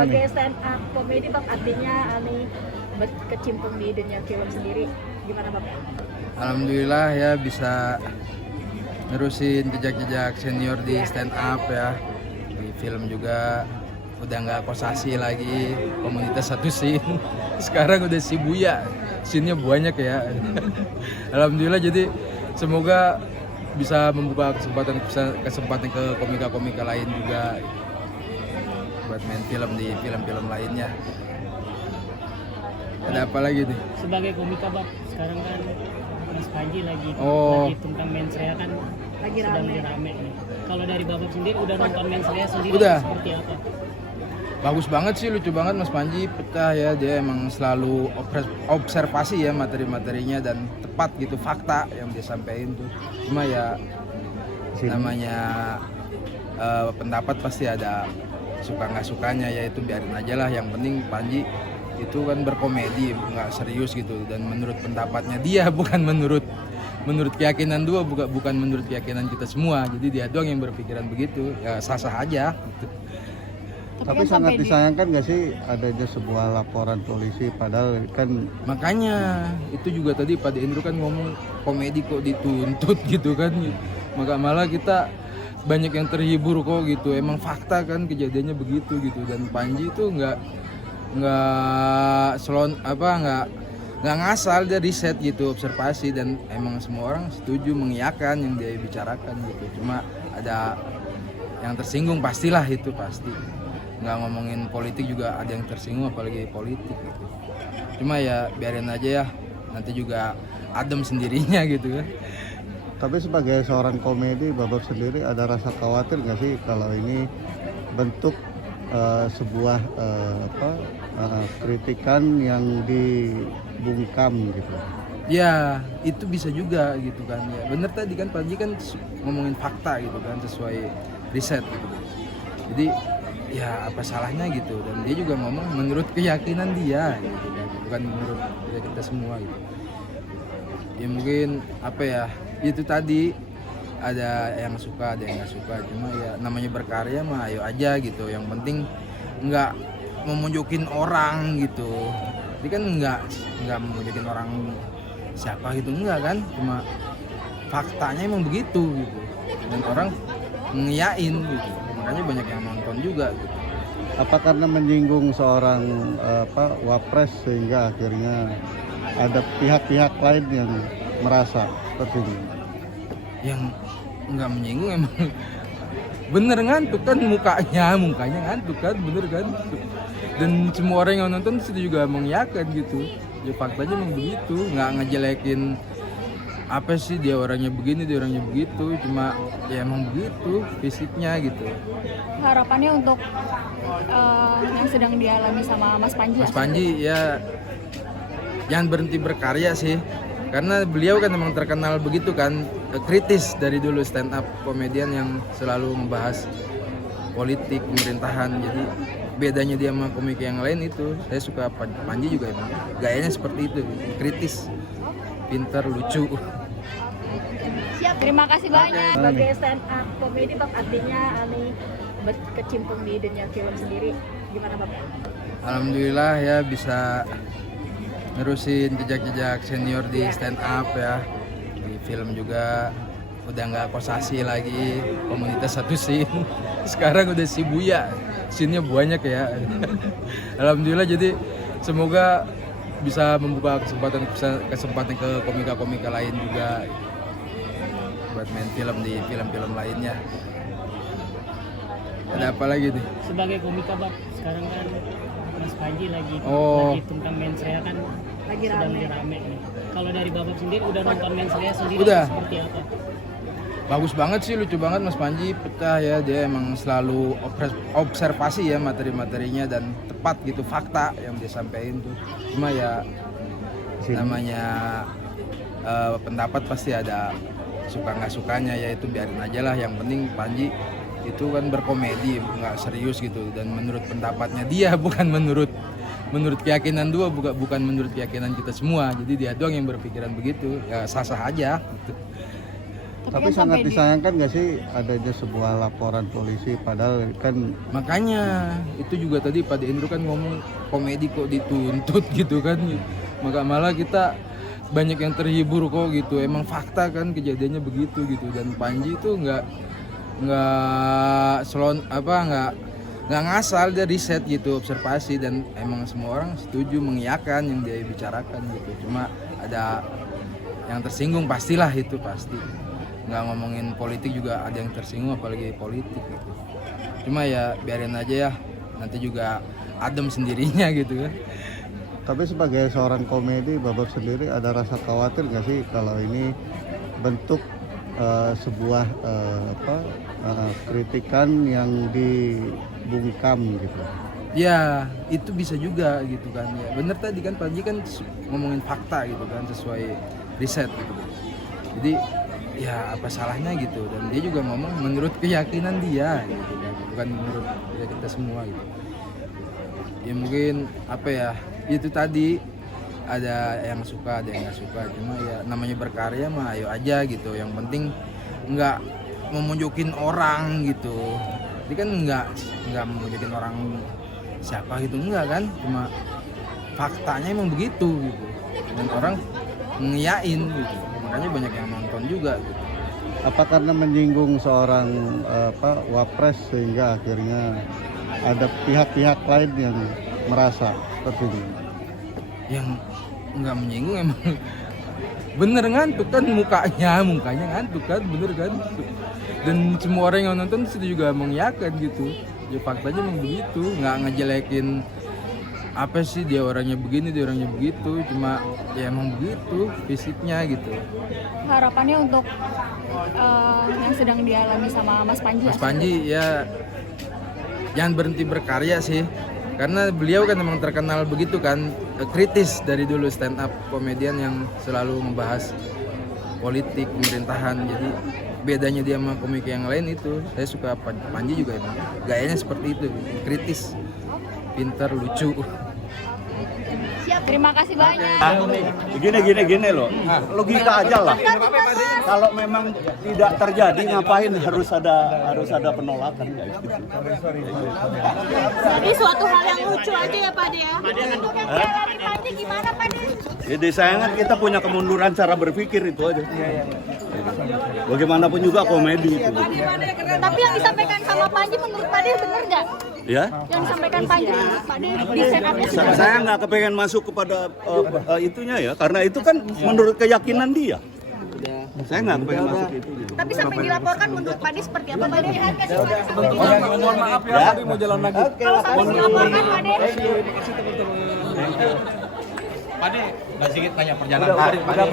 sebagai stand up komedi Bang, artinya berkecimpung di dunia film sendiri, gimana Bang? Alhamdulillah ya bisa nerusin jejak-jejak senior di stand up ya. Di film juga udah nggak kosasi lagi, komunitas satu scene. Sekarang udah Shibuya, scene-nya banyak ya. Alhamdulillah, jadi semoga bisa membuka kesempatan ke komika-komika lain juga buat main film di film-film lainnya. Ada apa lagi nih? Sebagai komika Bab, sekarang kan Mas Panji lagi tentang mensrea kan Lagi sedang rame. rame nih. Kalau dari Babak sendiri udah nonton mensrea sendiri Udah. seperti apa? Bagus banget sih, lucu banget Mas Panji, pecah ya, dia emang selalu observasi ya materi-materinya dan tepat gitu, fakta yang dia sampaikan tuh. Cuma ya namanya pendapat pasti ada suka nggak sukanya, ya itu biarin aja lah. Yang penting Panji itu kan berkomedi, nggak serius gitu, dan menurut pendapatnya dia, bukan menurut keyakinan bukan menurut keyakinan kita semua. Jadi dia doang yang berpikiran begitu, ya sah-sah aja gitu. Tapi sangat disayangkan nggak sih adanya sebuah laporan polisi, padahal kan Makanya itu juga tadi Pak Indro kan ngomong komedi kok dituntut gitu kan, maka malah kita banyak yang terhibur kok gitu. Emang fakta kan kejadiannya begitu gitu, dan Panji itu nggak ngasal, dia riset gitu, observasi, dan emang semua orang setuju mengiyakan yang dia bicarakan gitu. Cuma ada yang tersinggung, pastilah, itu pasti. Nggak ngomongin politik juga ada yang tersinggung, apalagi politik gitu. Cuma ya biarin aja ya, nanti juga adem sendirinya gitu kan. tapi sebagai seorang komedi, Babak sendiri ada rasa khawatir nggak sih kalau ini bentuk sebuah kritikan yang dibungkam gitu? Ya itu bisa juga gitu kan, ya bener tadi kan Panji kan ngomongin fakta gitu kan, sesuai riset gitu. Jadi ya apa salahnya gitu, dan dia juga ngomong menurut keyakinan dia gitu kan, bukan menurut kita semua gitu. Ya mungkin apa ya, itu tadi ada yang suka ada yang nggak suka, cuma ya namanya berkarya mah ayo aja gitu. Yang penting nggak memunjukin orang gitu. Jadi kan nggak memunjukin orang siapa gitu, enggak kan, cuma faktanya emang begitu gitu, dan orang ngiyain gitu, makanya banyak yang nonton juga gitu. Apa karena menyinggung seorang wapres sehingga akhirnya ada pihak-pihak lain yang merasa seperti ini? Yang nggak menyinggung emang bener ngantuk kan, mukanya ngantuk kan, bener kan, dan semua orang yang nonton itu juga mengiyakan gitu. Ya faktanya emang begitu, nggak ngejelekin apa sih dia orangnya begini, dia orangnya begitu, cuma ya emang begitu fisiknya gitu. Harapannya untuk yang sedang dialami sama Mas Panji. Mas Panji ya jangan berhenti berkarya sih, karena beliau kan emang terkenal begitu kan, kritis dari dulu, stand up komedian yang selalu membahas politik, pemerintahan. Jadi bedanya dia sama komika yang lain itu, saya suka Panji juga emang gayanya seperti itu, kritis, pintar, lucu. Siap, terima kasih banyak. Sebagai stand up komedi Bang, artinya berkecimpung di dunia film sendiri, gimana Bang? Alhamdulillah ya bisa nerusin jejak-jejak senior di stand up ya. Di film juga udah nggak kosasi lagi, komunitas satu scene. Sekarang udah Shibuya, scene-nya banyak ya. Alhamdulillah, jadi semoga bisa membuka kesempatan ke komika-komika lain juga buat main film di film-film lainnya. Ada apa lagi nih? Sebagai komika Bab, sekarang kan Mas Panji lagi tentang mensrea kan Lagi sedang rame. rame nih. Kalau dari Babak sendiri udah nonton mensrea sendiri Udah. seperti apa? Bagus banget sih, lucu banget Mas Panji, pecah ya, dia emang selalu observasi ya materi-materinya dan tepat gitu, fakta yang dia sampaikan tuh. Cuma ya namanya pendapat pasti ada suka nggak sukanya, ya itu biarin aja lah. Yang penting Panji itu kan berkomedi, nggak serius gitu, dan menurut pendapatnya dia, bukan menurut keyakinan bukan menurut keyakinan kita semua. Jadi dia doang yang berpikiran begitu, ya sah-sah aja gitu. Tapi kan sangat sampai disayangkan nggak sih adanya sebuah laporan polisi padahal kan Makanya itu juga tadi Pak Endro kan ngomong komedi kok dituntut gitu kan. Maka malah kita banyak yang terhibur kok gitu. Emang fakta kan kejadiannya begitu gitu. Dan Panji itu nggak nggak ngasal, dia riset gitu, observasi, dan emang semua orang setuju mengiyakan yang dia bicarakan gitu. Cuma ada yang tersinggung, pastilah itu pasti. Nggak ngomongin politik juga ada yang tersinggung, apalagi politik gitu. Cuma ya biarin aja ya, nanti juga adem sendirinya gitu kan. tapi sebagai seorang komedi Bapak sendiri ada rasa khawatir nggak sih kalau ini bentuk sebuah kritikan yang dibungkam gitu. Ya itu bisa juga gitu kan ya. Bener tadi kan Panji kan ngomongin fakta gitu kan, sesuai riset gitu. Jadi ya apa salahnya gitu, dan dia juga ngomong menurut keyakinan dia gitu kan, bukan menurut kita semua gitu. Ya mungkin apa ya, itu tadi ada yang suka ada yang nggak suka, cuma ya namanya berkarya mah ayo aja gitu. Yang penting nggak memunjukin orang gitu. Jadi kan nggak memunjukin orang siapa gitu, enggak kan, cuma faktanya emang begitu gitu, dan orang ngiyain gitu, makanya banyak yang nonton juga gitu. Apa karena menyinggung seorang wapres sehingga akhirnya ada pihak-pihak lain yang merasa seperti ini? Yang nggak menyinggung emang bener ngantuk kan, mukanya ngantuk kan, bener kan, dan semua orang yang nonton itu juga mengiyakan gitu. Ya faktanya emang begitu, nggak ngejelekin apa sih dia orangnya begini, dia orangnya begitu, cuma ya emang begitu fisiknya gitu. harapannya untuk yang sedang dialami sama Mas Panji. Mas Panji ya jangan berhenti berkarya sih, karena beliau kan memang terkenal begitu kan, kritis dari dulu, stand up komedian yang selalu membahas politik, pemerintahan. Jadi bedanya dia sama komik yang lain itu, saya suka Panji juga emang gayanya seperti itu, kritis, pintar, lucu. Siap, terima kasih banyak. Gini loh, logika aja lah. Kalau memang tidak terjadi, ngapain harus ada penolakan guys? Jadi suatu hal yang lucu aja ya Pak De ya. Untuk yang dialami Panji gimana Pak De? Jadi sayangnya kita punya kemunduran cara berpikir itu aja. Bagaimanapun juga komedi itu. Tapi yang disampaikan sama Panji menurut Pak De benar nggak? Ya, Yang disampaikan Panji Pak De di stand up-nya sudah. saya nggak kepengen masuk kepada itunya ya, karena itu kan menurut keyakinan dia. Saya nggak kepengen masuk itu. Tapi sampai dilaporkan menurut Pak De seperti apa Pak De? Mohon maaf ya, tapi mau jalan lagi. Kalau sampai dilaporkan Pak De? Pak De, nggak sedikit tanya perjalanan karir Pak De.